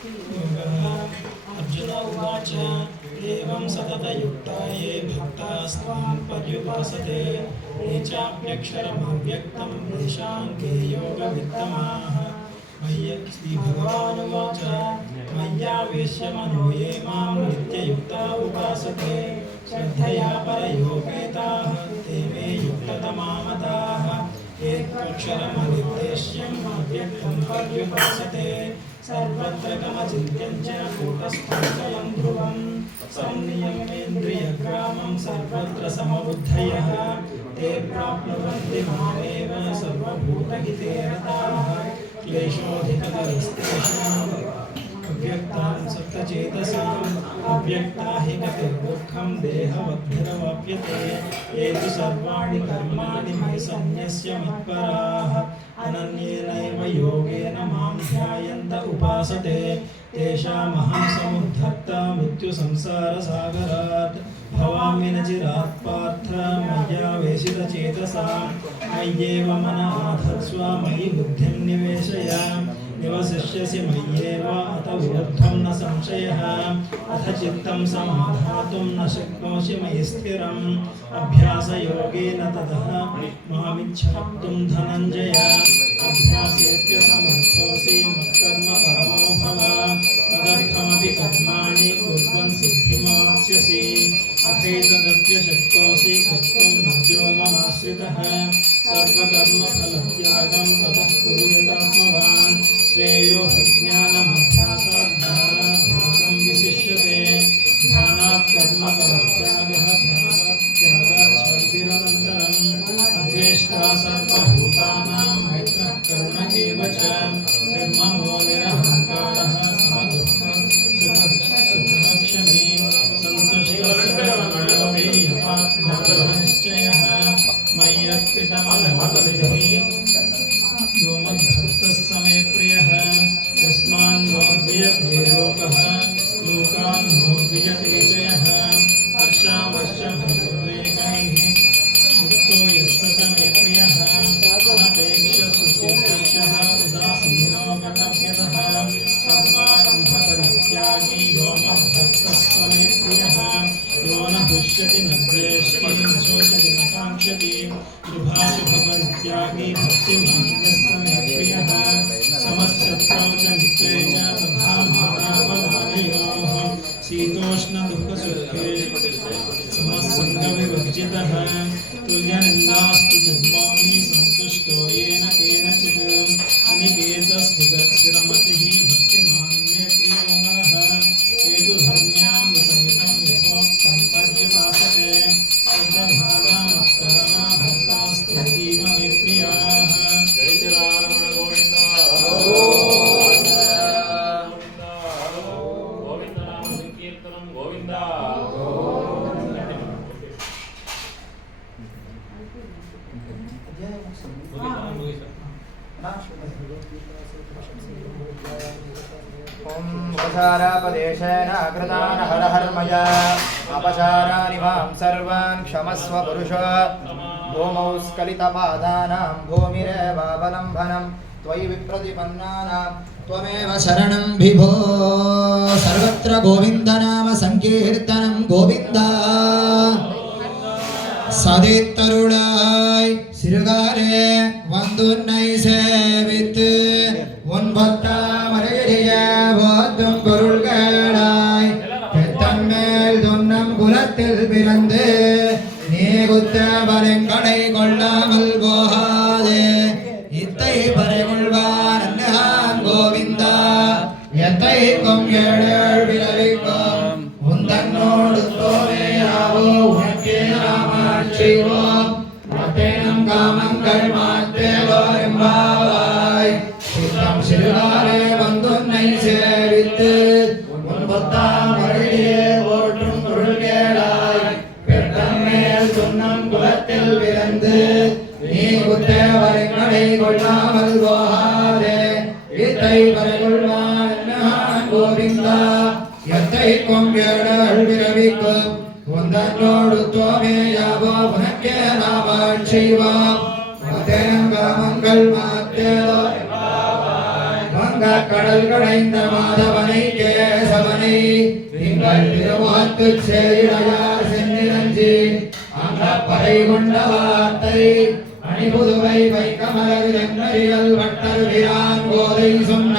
अर्जुन उवाच एवं सततयुक्ता ये भक्तास्त्वां पर्युपासते ये चाप्यक्षरमव्यक्तं तेषां के योगवित्तमाः श्रीभगवानुवाच मय्यावेश्य मनो ये मां नित्ययुक्ता उपासते श्रद्धया परयोपेताः ते मे युक्ततमा मताः ये त्वक्षरमनिर्देश्यम् अव्यक्तं पर्युपासते सर्वत्र गमचिन्त्यं च कूटस्थं स्वयं ध्रुवं संनियमेन्द्रियग्रामं सर्वत्र समबुद्धयः ते प्राप्नुवन्ति मामेव सर्वभूतहिते रताः क्लेशोऽधिकतरस्तेषाम् अव्यक्तां सप्तचेतसाम् अव्यक्ता हि गतिर्दुःखं देहवद्भिरवाप्यते ये तु सर्वाणि कर्माणि मयि सन्न्यस्य मत्पराः अनन्येनैव योगेन मां ध्यायन्त उपासते तेषामहं समुद्धर्ता मृत्युसंसारसागरात् भवामि न चिरात् पार्थ मय्यावेशितचेतसां मय्येव मन आधत्स्व मयि बुद्धिं निवेशय निवसिष्यसि मय्येव अत ऊर्ध्वं न संशयः अथ चित्तं समाधातुं न शक्नोषि मयि स्थिरम् अभ्यासयोगेन ततः मामिच्छाप्तुं धनञ्जय अभ्यासेऽप्यसमर्थोऽसि मत्कर्म परमो भव तदर्थमपि कर्माणि कुर्वन् सिद्धिमाप्स्यसि अथैतदप्यशक्तोऽसि कर्तुं मद्योगमाश्रितः सर्वकर्मफलत्यागं ततः कुरु यदात्मवान् श्रेयो ज्ञानमभ्यासात् ध्यानाभ्यासं विशिष्यते ध्यानात् कर्मफलत्यागः ध्यानात् त्यागात् शान्तिरनन्तरम् अद्वेष्टा सर्वभूतानां मैत्रः करुण एव च निर्ममो निरहङ्कारः समदुःखः सुखक्षमी सन्तुष्टः निश्चयः मय्यर्पितमनमतिः यो मद्भक्तः स मे प्रियः यस्मान्नोर्विजते लोकः लोकान्नोर्विजते च यः हर्षामर्षभयोद्वेगैः मुक्तो यस्य च मे प्रियः अनपेक्षसुचिर्दक्षः उदासीनो गतव्यतः सर्वारम्भपरित्यागी यो मद्भक्तः स मे प्रियः यो न हृष्यति न द्वेष्टि न शोचति न काङ्क्षति शुभाशुभपरित्यागी भक्तिमान्यः स मे प्रियः समशत्रौ च मित्रे च तथा मानापमानयोः शीतोष्णदुःखसुखे समस्सङ्गविवर्जितः तुल्यनिन्दास्तु दुर्मौनी सन्तुष्टो येन केनचित् अनिकेतस्थिरमतिः भक्तिमान् मे प्रियो नरः हेतुधर्म्यामृतमिदं यथोक्तं पर्युपासते श्रद्धाना मत्परमा भक्तास्तेतीव मे प्रियाः जय रमण गोविन्द गोविन्द नाम संकीर्तनं गोविन्द ओम उपचारापदेशेन कृतान् हर हर्मया अपचाराणि मां सर्वान् क्षमस्व पुरुष भूमौ स्खलितपादानां भूमिरेवावलम्बनं त्वयि विप्रतिपन्नानां त्वमेव शरणं विभो सर्वत्र गोविन्द नाम संकीर्तनं गोविन्द சதித்தருளாய் சிறுகாரே வந்துன்னை சேவித்து உன் பத்தாமரைய போதும் பொருள்களாய் பெத்தன் மேல் துன்னம் குலத்தில் பிறந்து நீ குத்த பலங்கடை கொள்ளாமல் போகாதே இத்தை பறைகொள்வான் அன்னஹான் கோவிந்தா எத்தைக்கும் ஏழேழ் விரவிக்கும் உந்தன்னோடு தோவேயாவோ உனக்கே செய்வோம் மத்தேனம் காமங்கள் மாத்தேவோ எம்பாவாய் சித்தம் சிறுகாரே வந்துன்னை சேவித்து உன் பத்தாம் வழியே ஓற்றும் பொருள்கேளாய் பெத்தம் மேல் துன்னம் குலத்தில் பிறந்து நீ குத்தேவரைங்களை கொள்ளாமல் போகாதே இத்தை பறைகொள்வான் கோவிந்தா எத்தைக்கும் ஏழல் விரவிக்கும் உந்தன்னோடு தோமேயாவோ உனக்கே நாவாள் செய்வோம் மத்தேங்காமங்கள் மாத்தேதோ வங்க கடல் கடைந்த மாதவனை எங்கள் திருமுகத்து சேயிடையார் சென்னிரஞ்சி அந்த பறை கொண்ட வார்த்தை அணிபுதுவை வைக்கமலர் தென்னறியல் வட்டர் விரான் கோதை சொன்ன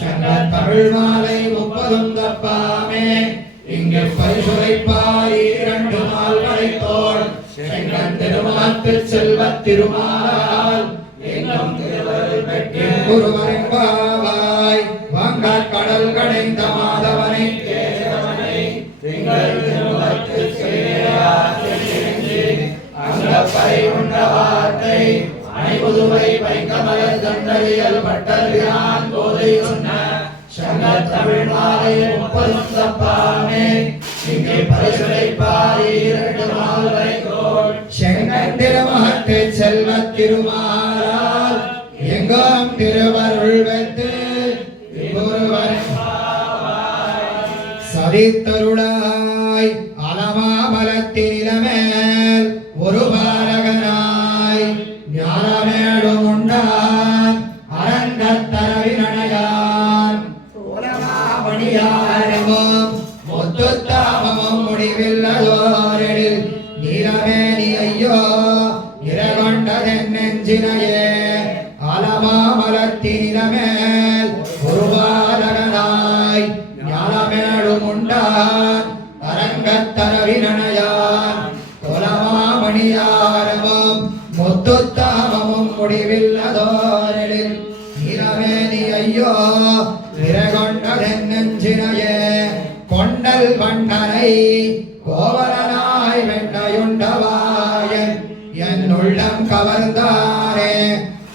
சங்கத் தமிழ் மாலை 30 தப்பாமே இங்கு பரிசுரைப்பார் 2 நாள் வரைத்தோள் செங்கன் திருமுகத்து செல்வத் திருமாலால் எங்கும் திருவருள் பெற்று குருவரின் பாவாய் வாங்கார் கடல் கடைந்த மாதவனை கேசவனை திங்கள் திருமுகத்து அந்த பறை உண்ட வார்த்தை அணிபுதுவை வைக்கமலர் தண்டறியல் பட்டர் விரான் கோதை சொன்ன சங்கத் தமிழ் மாலை 30 தப்பாமே இங்கே பரிசுரைப்பார் 2 நாள் வரைத்தோள் செங்கன் திருமுகத்து செல்வத் திருமாலால் எங்கும் திருவருள் பெற்று சதித்தருளாய் அலமாமலத்தினிலமேல் ஒரு பாலகனாய் ஞானமேடும் உண்டான் அரங்கத்தரவினடையான் மணியாரமும் முத்துத்தாமமும் முடிவில்லதோரில் நீலமேனி ஐயோ நிறகொண்டதென் நெஞ்சினையே அலமாமலத்தினிலமேல் ஒரு பாலகனாய் ஞானமேடும் உண்டான் அரங்கத்தரவினடையான் குலமாமணியாரமும் முத்துத்தாமமும் முடிவில்லதோரில் நீலமேனி ஐயோ நிறகொண்டதென் நெஞ்சினையே கொண்டல் வண்ணனை கோவலனாய் வெண்ணையுண்டவாயன் என் உள்ளம் கவர்ந்தானே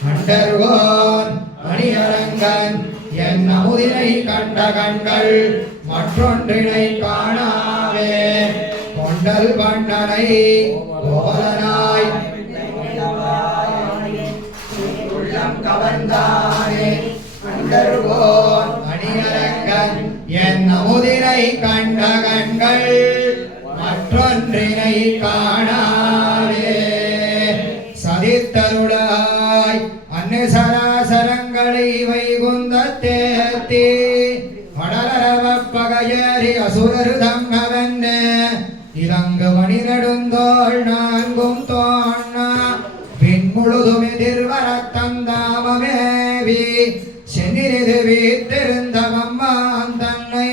அண்டர்கோன் மணியரங்கன் என் அமுதினை கண்ட கண்கள் மற்றொன்றினை காணாவே கொண்டல் வண்ணனை கோவலனாய் உள்ளம் கவர்ந்தானே அண்டர்கோன் மணியரங்கன் என் அமுதினை கண்ட கண்கள் மற்றொன்றினை காணாவே சதித்தருளாய் அன்னசராசரங்களை வைகுந்தத்தேத்தி அடலரவ பகையேறி அசுரரு தங்கவென்ன இலங்கு மணி நெடுந்தோள் 4 தோண்ணா பின்முழுதும் எதிர்வரத் தந்தாமமேவி சென்னிரிது வீத்திருந்தவம்மான் தன்னை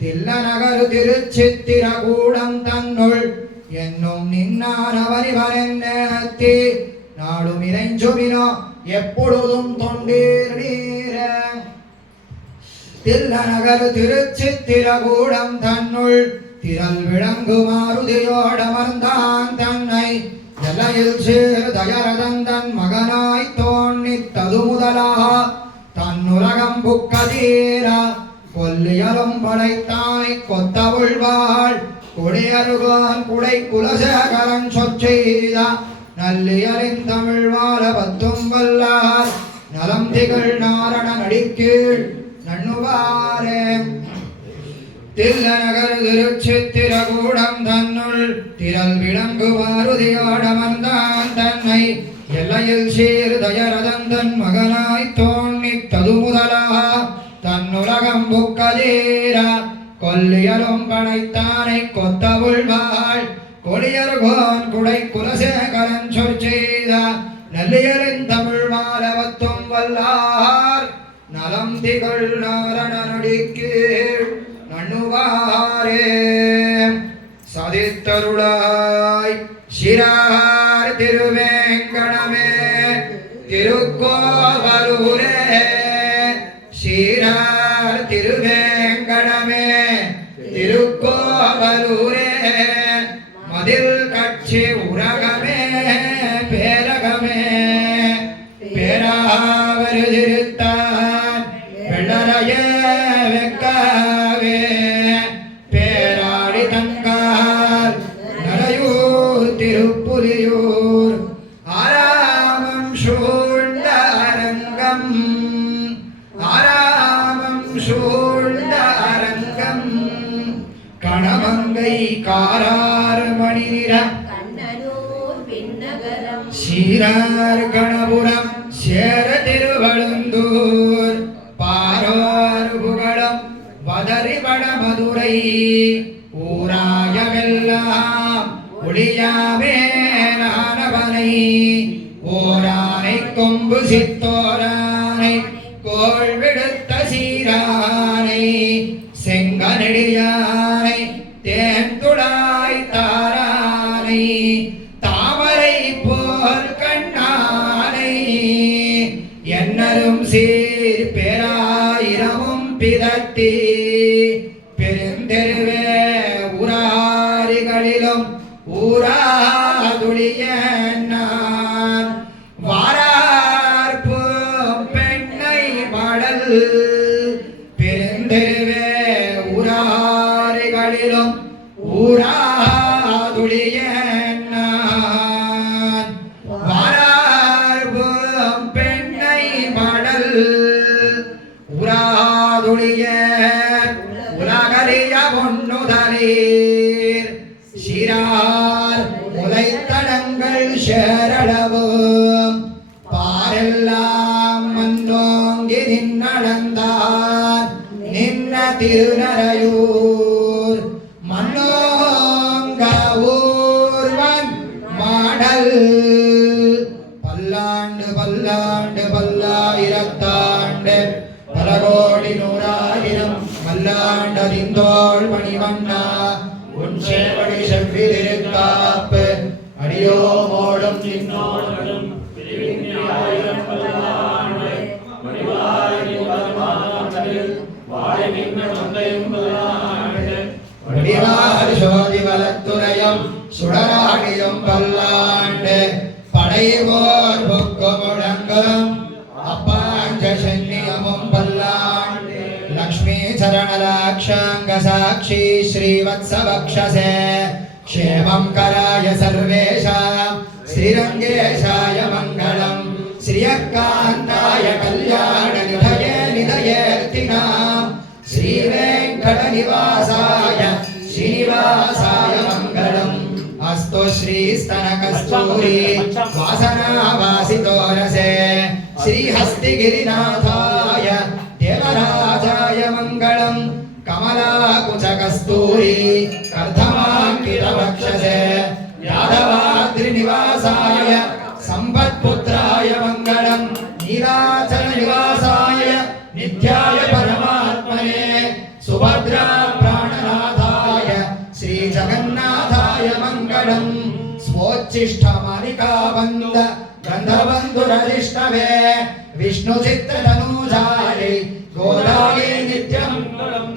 தில்லநகரு திருச்சித்திரகூடம் தன்னுள் என்னும் நின்னானவரிவரென்னேத்தி நாடும் இறைஞ்சுமினோ எப்பொழுதும் தொண்டீர் நீர தில்லநகரு திருச்சித்திரகூடம் தன்னுள் திரள் விளங்கு மாருதியோடமர்ந்தான் தன்னை எல்லையில் சேர் தயரதந்தன் மகனாய் தோன்னித்தது முதலாக தன்னுலகம் புக்கதீரா கொல்லியலும் படைத்தானை கொத்த உள்வாள் கொடியருகான் குடை குலசேகரன் சொற்செய்த நல்லியரின் தமிழ் வாழ 10 வல்லார் நலம் திகழ் நாரண நடிக்கீழ் நண்ணுவாரே தில்லநகர் திருச்சித்திரகூடம் தன்னுள் திரள் விளங்கு மாருதியோடமர்ந்தான் தன்னை எல்லையில் சீர் தயரதந்தன் மகனாய் தோன்னித்தது முதலாக தன்னுலகம் புக்கதீரா கொல்லியலும் படைத்தானை கொத்த உள்வாள் கொடியர்கோன் குடை குலசேகரன் சொற்செய்த நல்லியரின் தமிழ் மால 10 வல்லார் நலம் திகழ் நாரண நடிக்கீழ் நண்ணுவாரே சதித்தருளாய் சிறார் திருவேங்கடமே திருக்கோவலூரே சீரார் திருவேங்கடமே திருக்கோவலூரே மதில் கட்சி உரகமே பேரகமே பேராவரு திருத்தான் வெள்ளரைய வெக்காவே பேராடி தங்கால் நரையூர் திருப்புலியூர் ஆராமம் சூழ்ந்த அரங்கம் ஆராமம் சூழ்ந்த அரங்கம் கணவங்கை காரார் மணி நிறம் சீரார் கணபுரம் சேர திருவழுந்தூர் பாரோர் புகழும் பதறிபட மதுரை ஊராயமெல்லாம் ஒளியாமே நானவனை ஓரானை கொம்பு சித்தோரானை கோள் விடுத்த சீரானை செங்கனடியானை தேன்துடாய் தாரானை தாமரை போல் கண்ணானை என்னரும் சீர் பேராயிரமும் பிதத்தி பெருந்தெருவே ஊராரிகளிலும் ஊராதுளிய நான் வாரார்ப்பும் பெண்ணை மடல் பெருந்தெருவே ஊராரிகளிலும் ஊராதுளிய நான் வாரார்ப்பும் பெண்ணை மடல் ஊராதுளிய உலகறிய பொன்னுதலீர் சிறார் முளைத்தடங்கள் சேரளவும் பாரெல்லாம் மன்னோங்கி நின்னடந்தான் நின்ன திருநரையூர் மன்னோங்க ஊர்வன் மாடல் பல்லாண்டு பல்லாண்டு பல்லாயிரத்தாண்டு பல கோடி நூறாயிரம் மல்லாண்டதிந்தோள் மணிவண்ணா உன் சேவடி செவ்விதிருக்காப்பு அடியோமோடும் நின்னோடும் ஆயிரம் பல்லாண்டு மணிவாயின் பரமானதில் வாழை நின்ற தந்தையும் பல்லாண்டு வடிவார் சோதி வலத்துறையும் சுடராடியும் பல்லாண்டு படைவோர் புக்கு முழங்கும் அப்பாஞ்ச சென்னியமும் பல்லாண்டு லக்ஷ்மீ சரணலாக்ஷாங்க சாட்சி ஸ்ரீவத்சவக்ஷசே क्षेमं कराय सर्वेषां श्रीरङ्गेशाय मङ्गलं श्रियकान्ताय कल्याणनिधये निधयेऽर्थिनां श्रीवेङ्कटनिवासाय श्रीनिवासाय मङ्गलम् अस्तु श्रीस्तनकस्तूरी वासनावासितोरसे श्रीहस्तिगिरिनाथाय देवराजाय मङ्गलम् कमलाकुचकस्तूरी कर्धमाङ्कितवक्षसे यादवाद्रिनिवासाय सम्पत्पुत्राय मङ्गलम् नीलाचलनिवासाय नित्याय परमात्मने सुभद्रा प्राणनाथाय श्रीजगन्नाथाय मङ्गलम् स्वोच्छिष्टमालिकाबन्ध गन्धबन्धुरजिष्णवे विष्णुचित्रतनूजाय गोदायै नित्यं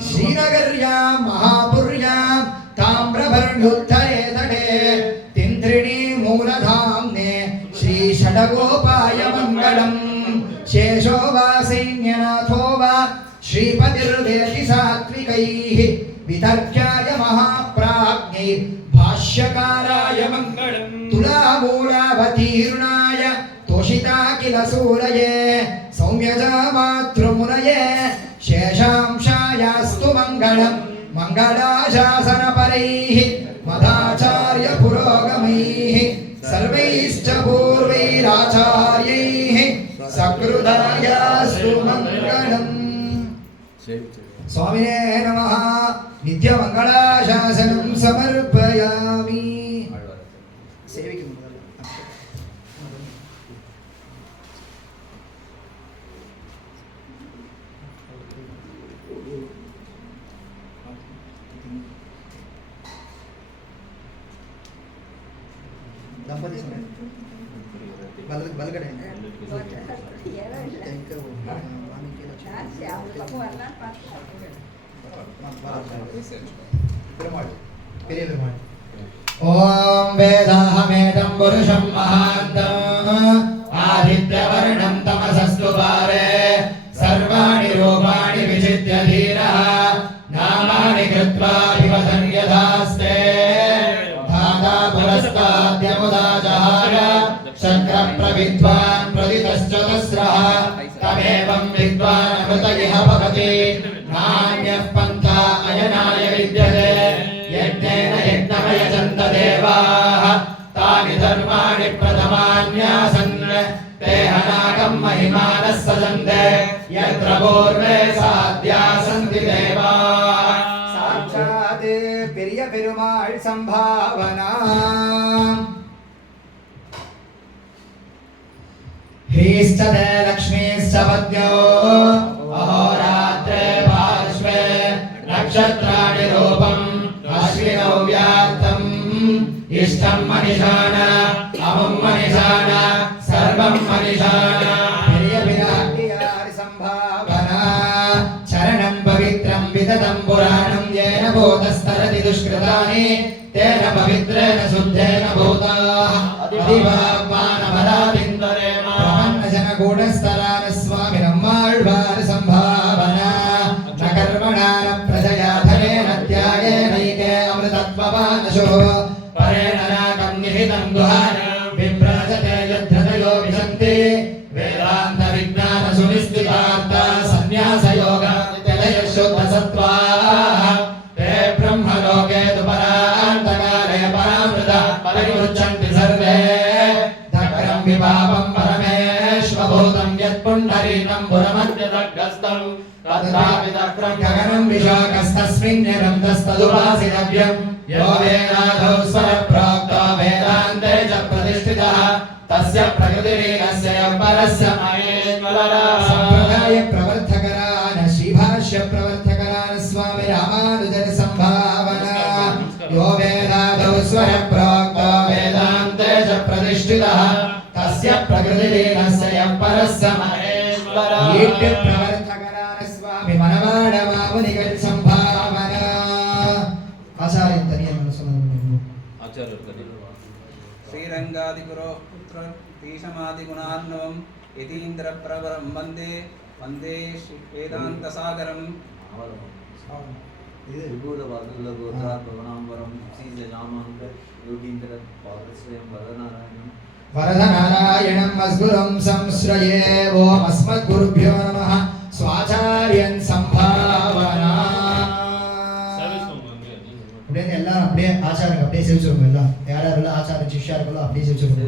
श्रीनगर्यां महापुर्यां ताम्रवर्णोत्तरे तटे तिन्त्रिणी मूलधाम्ने श्रीषडगोपाय मङ्गलम् शेषो वा सैन्यनाथो वा श्रीपतिर्वेति सात्विकैः वितर्क्याय महाप्राज्ञै भाष्यकाराय मङ्गलम् तुलामूलावतीर्णाय तोषिता किल सूरये सौम्यजा मातृमुनये शेषांशायास्तु मङ्गलम् मङ्गलाशासनपरैः मदाचार्य पुरोगमैः सर्वैश्च पूर्वैराचार्यैः सकृदायास्तु मङ्गलम् स्वामिने नमः नित्यमङ्गलाशासनं समर्पयामि ಬಲಗಡೆ ओम वेदाहमेदं पुरुषं महान्तम् आदित्यवर्णं तमसस्तु पारे सर्वाणि रूपाणि विचित्य धीरः नामानि कृत्वा विवदन् यथास्ते धाता पुरस्ताद्यमुदा जहार शक्रप्रविद्वान् प्रदितश्चतस्रः तमेवं विद्वान् अमृत इह भवति नान्यः पन्था अयनाय विद्यते यज्ञेन यज्ञमयजन्त देवाः तानि धर्माणि प्रथमान्यासन् ते हनाकं महिमानः सजन्ते यत्र पूर्वे साध्या सन्ति देवाः संभावना ह्रीश्चते लक्ष्मीश्च पद्यो अहोरात्रे पार्श्वे नक्षत्राणि रूपम् अश्विनौ व्यार्थम् इष्टं मनिषाण अमुं मनिषाण सर्वं मनिषाण संभावना चरणं पवित्रं विदतं पुराणं येन बोधस्तरति दुष्कृतानि तेन पवित्रेण शुद्धेन भूताः अधिवाग्मानमदादिन्दरे गूढस्थलान स्वामिनम्माळ्वार संभावना न कर्मणा न प्रजया धनेन त्यागेनैके अमृतत्ववानशो परेण नाकं निहितं गुहान विभ्राजते यद्धतयो विशन्ति वेदान्त विज्ञान सुनिश्चितार्था संन्यासयोग शुद्धसत्त्वाः ते ब्रह्मलोके तु परान्तकाले परामृता परिमुच्यन्ति सर्वे दग्रं विपापं भूतं यत्पुण्डरीकं पुरमध्यदग्गस्तं तत्रापि दग्रं गगनं विशाखस्तस्मिन्निरन्तस्तदुपासितव्यं यो वेदाधौ स्वरप्रोक्तो वेदान्ते च प्रतिष्ठितः तस्य प्रकृतिरीनस्य परस्य महेश्वरः सम्प्रदाय प्रवर्तकरान श्रीभाष्य प्रवर्तकरान स्वामी रामानुजर संभावना यो वेदाधौ स्वरप्रोक्तो वेदान्ते च प्रतिष्ठितः तस्य प्रकृतिलीनस्य परस्य महेश्वरः ईट्य प्रवर्तकरान स्वामी मनवाड मामुनिगल संभावना आचार्यन्तनीय मनसमनम् आचार्य श्रीरंगादिगुरो पुत्र तीशमादिगुणार्णवं यतीन्द्र प्रवरं वन्दे वन्दे वेदांत सागरम् विभूत बादल गोत्रात्मनांबरम सीज जामांक योगींद्र पादस्वयं वरनारायणं वरदनारायणं मस्गुरुं संश्रये ओम अस्मद्गुरुभ्यो नमः स्वाचार्यं संभावना அப்படியே எல்லாம் அப்படியே ஆச்சாரங்க அப்படியே செவிச்சிருங்க எல்லாம் யார் யாரெல்லாம் ஆச்சார சிஷ்யா இருக்கோ அப்படியே செவிச்சிருங்க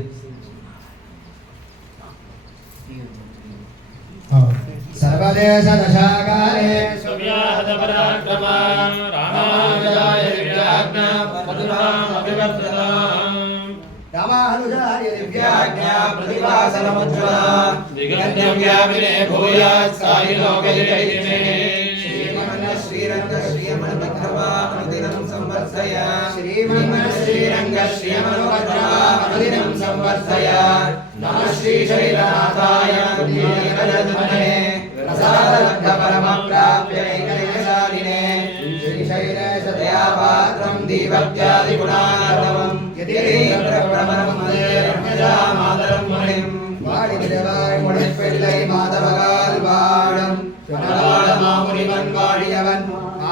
सर्वदेश दशाकाले सुव्याहत पराक्रमा रामानुजाय दिव्याज्ञा पदुनाम अभिवर्धता रामानुजाय दिव्याज्ञा प्रतिभासनमुज्ज्वला दिगंतव्यापिने भूयात् साई लोकजयिने श्रीरंग श्रीमन्भद्रवा अनुदिनं संवर्धय श्रीरंग श्रीमन्भद्रवा संवर्धय नमः श्रीशैलनाथाय नीलकण्ठने प्रसादलब्ध परमप्राप्य ऐकनिकशालिने श्रीशैलेशदयापात्रं दीपत्यादिगुणार्णवं यतीन्द्रप्रभरं वन्दे रम्यजामातरं मुनिं வாடிதிரவாய் முளைப்பிள்ளை மாதவகால் வாழும் மணவாள மாமுனிவன் வாழியவன்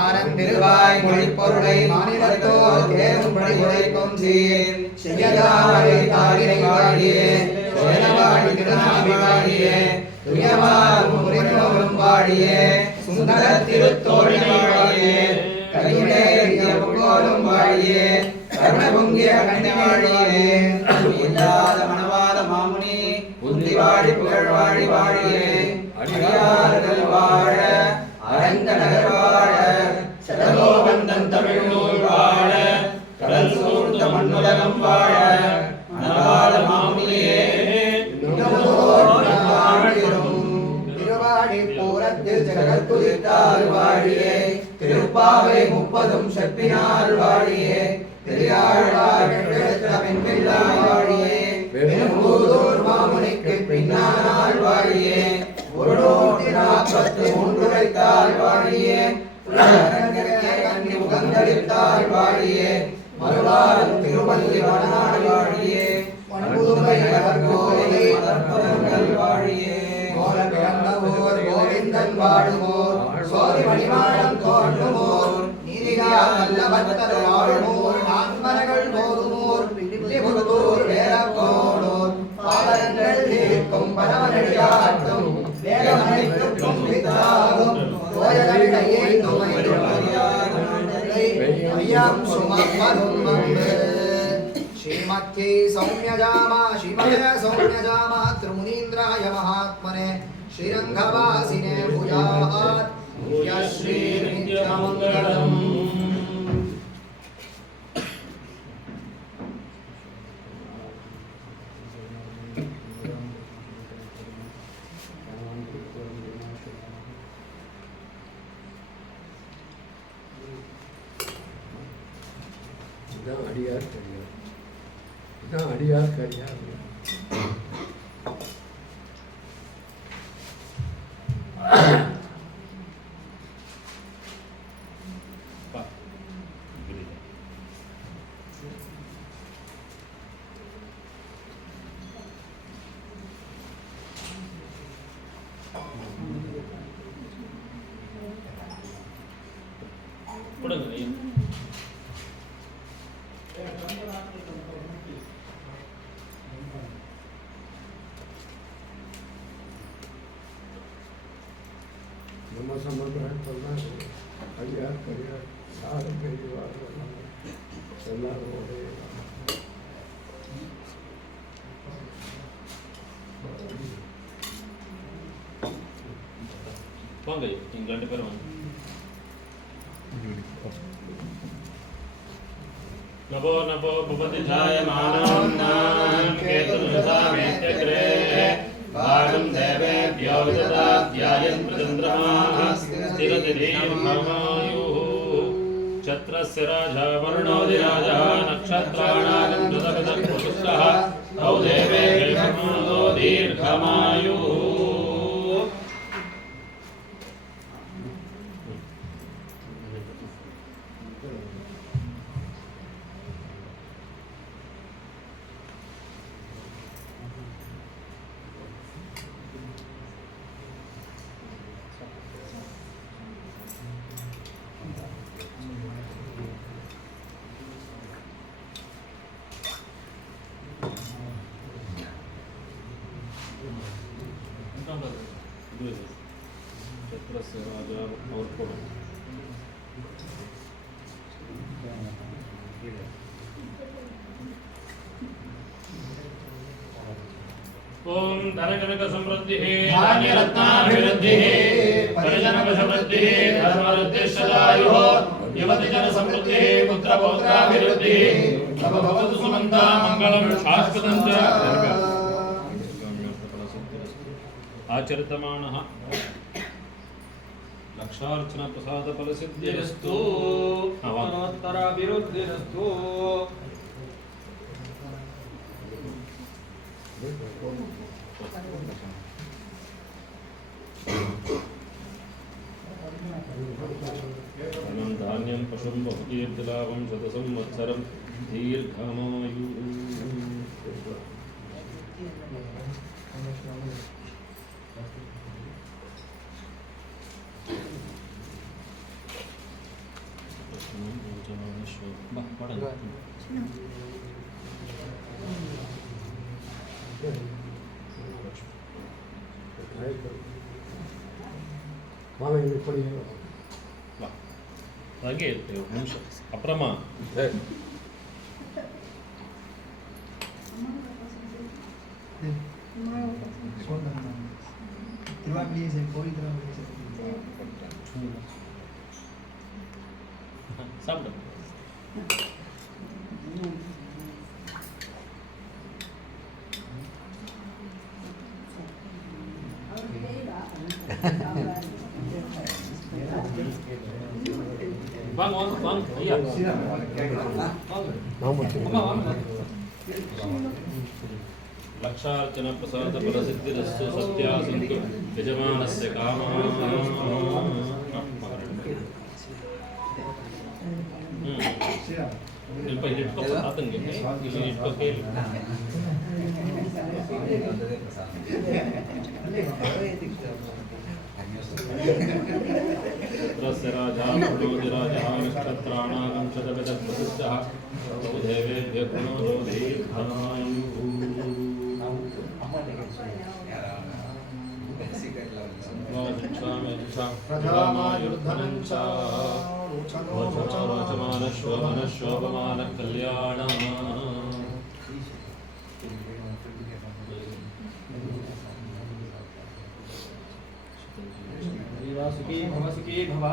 ஆனந்திருவாய் மொழிப்பொருளை மாநிலத்தோர் தேரும் படை உழைக்கும் சீர் செய்யதாவழி தாரினை வாழியே சேனவாழி திருநாவி வாழியே துயமாரும் முறினோரும் வாழியே சுந்தர திருத்தோழினை வாழியே கலியுடேயும் வாழியே கர்ணபுங்கிய கண்ணி வாழியே இல்லாத மணவாள மாமுனி புந்தி வாழி புகழ் வாழி வாழியே அடியார்கள் வாழ அரங்க நகர் வாழ சடலோபந்தன் தமிழ் நூல் வாழ கடல் சூழ்ந்த மண்ணுலகம் வாழ மணவாள மாமுனியே திருவாடி பூரத்தில் ஜெகத்துதித்தால் வாழியே திருப்பாவை 30 செப்பினால் வாழியே திரியாழ்வார் வெண்பிள்ளாய் வாழியே பெரும்பூதூர் மாமுனிக்கு பின்னால் வாழியே ஒரு 143 வைத்தால் வாழியே கண்ணி உகந்தளித்தால் வாழியே மறுவாரம் திருவள்ளி வடநாடு வாழியே மண்புதுமை நகர்கோலை மலர்பதங்கள் வாழியே கோல பிறந்தவோர் கோவிந்தன் வாழுவோர் சோதி மணிமாடம் தோன்றுவோர் நீதியால் நல்ல பக்தர் வாழுவோர் நான்மரங்கள் போதுமோர் வில்லிபுத்தூர் வேரக்கோடோர் பாதங்கள் தீர்க்கும் பரமனடியாட்டும் வேகமனைக்கும் வித்தாகும் கோயகண்டையை துமையும் ஐயம் சுமப்பரும் श्रीमत्यै सौम्यजामा श्रीमते सौम्यजामा त्रिमुनीन्द्राय महात्मने श्रीरंगवासिने भूयात् यश्री नित्यमङ्गलम् இதுதான் அடியார் கரியார், இதுதான் அடியார் கரியார். நம்ம சம்பந்தம் சொன்னாங்க அடியார் கரியார் யாரும் பெரியவார் எல்லாரும் ஒரே வாங்க நீங்க 2 பேரும் வாங்க. नभो नभो भुवति जायमानां केतुर्सामेत्यग्रे भागं देवेभ्यो विददात्यायन् प्रचन्द्रमाः स्थिरतिदीर्घमायुः छत्रस्य राजा वरुणोऽधिराजः नक्षत्राणां कृतविदः तौ देवेभ्यो दीर्घमायुः. छत्रस्य राजा और पढ़ो ओम धनजनक समृद्धिः धान्यरत्नाभिवृद्धिः परिजनक समृद्धिः धर्मरुद्धिश्चदायुः युवतिजन समृद्धिः पुत्रपौत्राभिवृद्धिः तव भवतु सुमन्ता मङ्गलं शाश्वतं च आचरितमानः लक्षार्चना प्रसाद फल सिद्धिरस्तु अनोत्तराभिवृद्धिरस्तु. धनं धान्यं पशुं बहुकीर्तिलाभं शतसंवत्सरं दीर्घमायुः. மாமன் இப்படி ಹಾಗೆ ಇರ್ತೇವೆ ನಿಮಿಷ ಅಪ್ರಮ ಸಾப்பிಡು வாங்க வாங்க வாங்க ஐயா लक्षार्चन प्रसाद फल सिद्धिरस्तु सत्या सन्तु यजमानस्य कामः. ಸ್ವಲ್ಪ ಇಲ್ಲಿ ಇಟ್ಕೊ ಆತಂಗೆ ಇಲ್ಲಿ ಇಟ್ಕೊ ಕೇಳಿ रुद्रस्य राजा प्रणोदिराजः नक्षत्राणां शतविधप्रतिष्ठः देवेभ्यः प्रणोदो दीर्घमायुः. प्रजामायुर्धनं च रोचमानशोभमानकल्याणः. सुखी भव सुखी भव.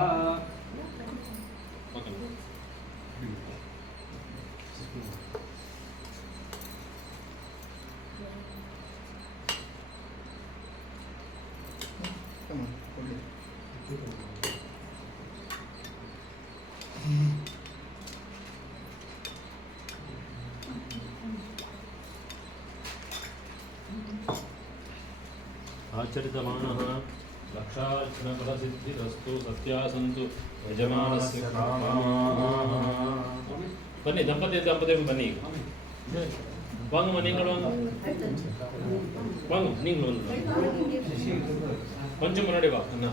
आचरितमानः लक्षार्चनफलसिद्धिरस्तु सत्यासन्तु यजमानस्य कामाः बन्नी ದಂಪತಿ ಬನ್ನಿ வாங்கம்மா நீங்கள் வாங்க வாங்க நீங்கள் வந்து கொஞ்சம் முன்னாடி வா அண்ணா